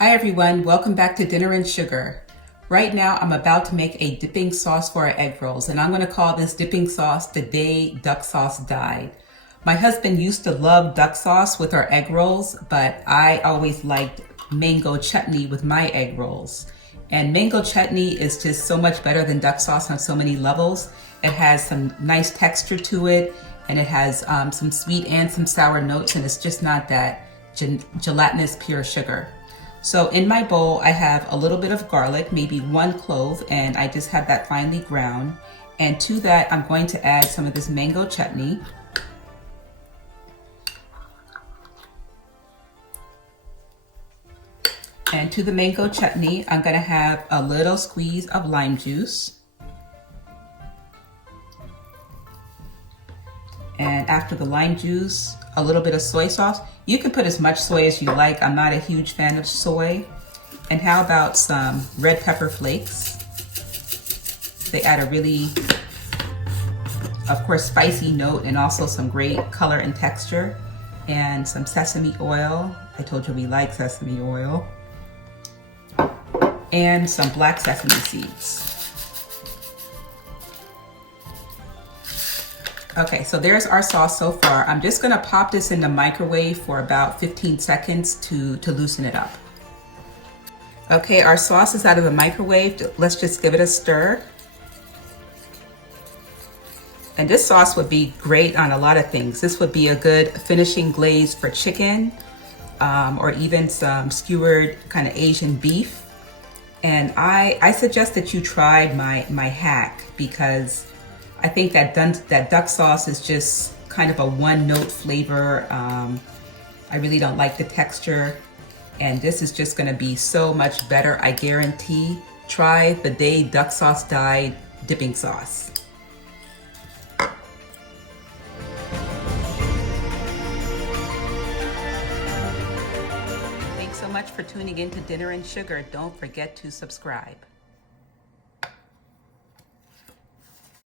Hi everyone, welcome back to Dinner and Sugar. Right now I'm about to make a dipping sauce for our egg rolls, and I'm going to call this dipping sauce the day duck sauce died. My husband used to love duck sauce with our egg rolls, but I always liked mango chutney with my egg rolls. And mango chutney is just so much better than duck sauce on so many levels. It has some nice texture to it, and it has some sweet and some sour notes, and it's just not that gelatinous pure sugar. So in my bowl, I have a little bit of garlic, maybe 1 clove, and I just have that finely ground. And to that, I'm going to add some of this mango chutney. And to the mango chutney, I'm going to have a little squeeze of lime juice. And after the lime juice, a little bit of soy sauce. You can put as much soy as you like. I'm not a huge fan of soy. And how about some red pepper flakes? They add a really, of course, spicy note and also some great color and texture. And some sesame oil. I told you we like sesame oil. And some black sesame seeds. Okay, so there's our sauce so far. I'm just gonna pop this in the microwave for about 15 seconds to loosen it up. Okay, our sauce is out of the microwave. Let's just give it a stir. And this sauce would be great on a lot of things. This would be a good finishing glaze for chicken, or even some skewered kind of Asian beef. And I suggest that you try my hack, because I think that duck sauce is just kind of a one-note flavor. I really don't like the texture, and this is just gonna be so much better, I guarantee. Try the day duck sauce died dipping sauce. Thanks so much for tuning in to Dinner and Sugar. Don't forget to subscribe.